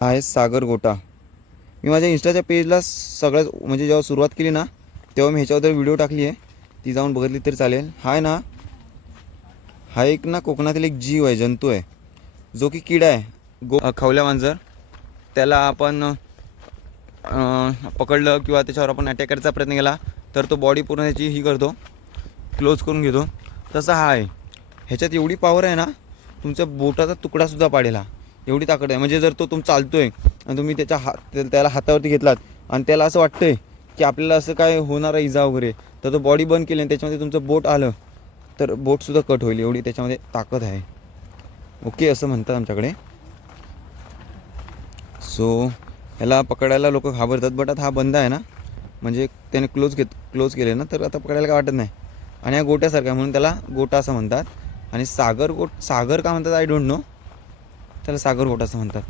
आहे सागर गोटा. मी माझ्या इंस्टाच्या पेजला सगळ्यात म्हणजे जेव्हा सुरुवात केली ना तेव्हा मी ह्याच्याबद्दल व्हिडिओ टाकली आहे. ती जाऊन बघितली तरी चालेल. हा आहे ना. हा एक ना कोकणातील एक जीव आहे जंतू आहे. जो की किडा आहे. गो खवल्या मांजर. त्याला आपण पकडलं किंवा त्याच्यावर आपण अटॅक करायचा प्रयत्न केला तर तो बॉडी पूर्ण त्याची ही करतो. क्लोज करून घेतो. तसा हा आहे. ह्याच्यात एवढी पॉवर आहे ना तुमच्या बोटाचा तुकडासुद्धा पाडेल हा. एवढी ताकद आहे. म्हणजे जर तो तुम चालतोय आणि तुम्ही त्याच्या हात त्याला हातावरती घेतलात आणि त्याला असं वाटतंय की आपल्याला असं काय होणार आहे इजा वगैरे तर तो बॉडी बंद केली आणि त्याच्यामध्ये तुमचं बोट आलं तर बोटसुद्धा कट होईल. एवढी त्याच्यामध्ये ताकद आहे. ओके असं म्हणतात आमच्याकडे. सो ह्याला पकडायला लोक घाबरतात बट आता हा बंद आहे ना? म्हणजे त्याने क्लोज घेत क्लोज केले ना तर आता पकडायला काय वाटत नाही. आणि हा गोट्यासारखा म्हणून त्याला गोटा असं म्हणतात. आणि सागर गोट सागर का म्हणतात? आय डोंट नो त्याला सागर गोटा असं म्हणतात.